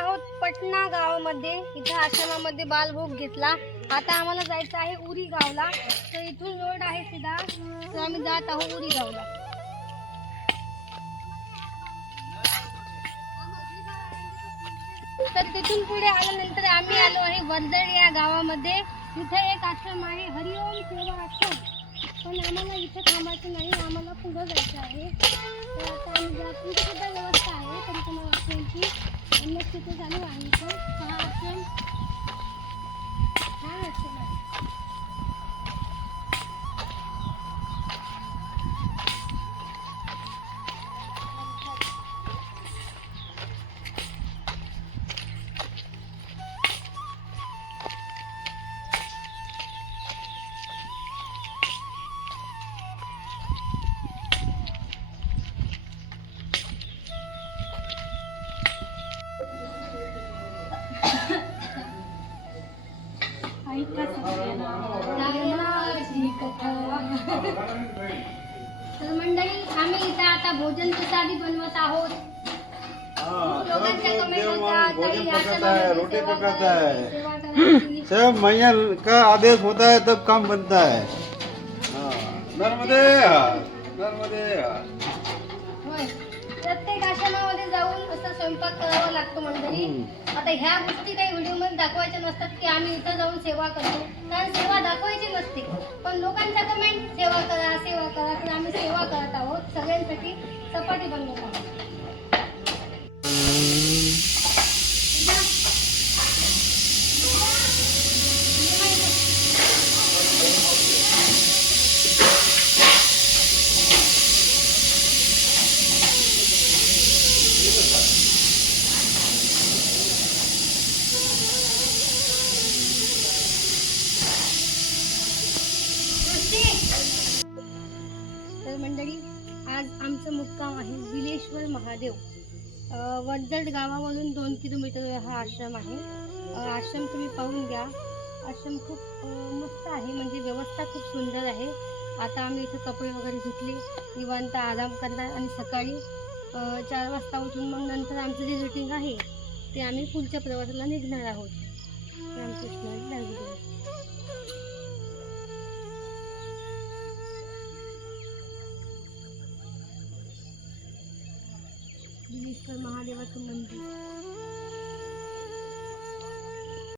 आहोत पटना गावामध्ये. इथं आश्रमामध्ये बालभोग घेतला. आता आम्हाला जायचं आहे उरी गावला. तर इथून रोड आहे सीधा. तर आम्ही जात आहोत उरी गावला. तर तिथून पुढे आल्यानंतर आम्ही आलो आहे वर्दळ या गावामध्ये. इथे एक आश्रम आहे. हरिओम सेवा आश्रम. पण आम्हाला इथे थांबायचं नाही. आम्हाला पुढं जायचं आहे. तर आता आम्ही जात सुद्धा व्यवस्था आहे. तरी तुम्हाला Unless people can do anything. तर मंडळी आम्ही इथं आता भोजन प्रसादी बनवत आहोत. रोटी पकाता है. सब मैया का आदेश होता है तब काम बनता है. नर्मदे नर्मदे प्रत्येक आश्रमामध्ये जाऊन असं स्वयंपाक करावा लागतो मंडळी. आता ह्या गोष्टी काही व्हिडिओमध्ये दाखवायच्या नसतात की आम्ही इथं जाऊन सेवा करतो. कारण सेवा दाखवायची नसते. पण लोकांच्या कमेंट सेवा करा सेवा करा तर आम्ही सेवा करत आहोत सगळ्यांसाठी चपाती बनवत आहोत तर मंडळी आज आमचं मुक्काम आहे विलेश्वर महादेव. वडजड गावावरून दोन किलोमीटर हा आश्रम आहे. आश्रम तुम्ही पाहून घ्या. आश्रम खूप मस्त आहे म्हणजे व्यवस्था खूप सुंदर आहे. आता आम्ही इथं कपडे वगैरे धुतले निवांत आराम करणार आणि सकाळी चार वाजता उठून मग नंतर आमचं जे रुटीन आहे ते आम्ही पुढच्या प्रवासाला निघणार आहोत. रामकृष्ण. விக்னேஸ்வர் महादेवाचं मंदिर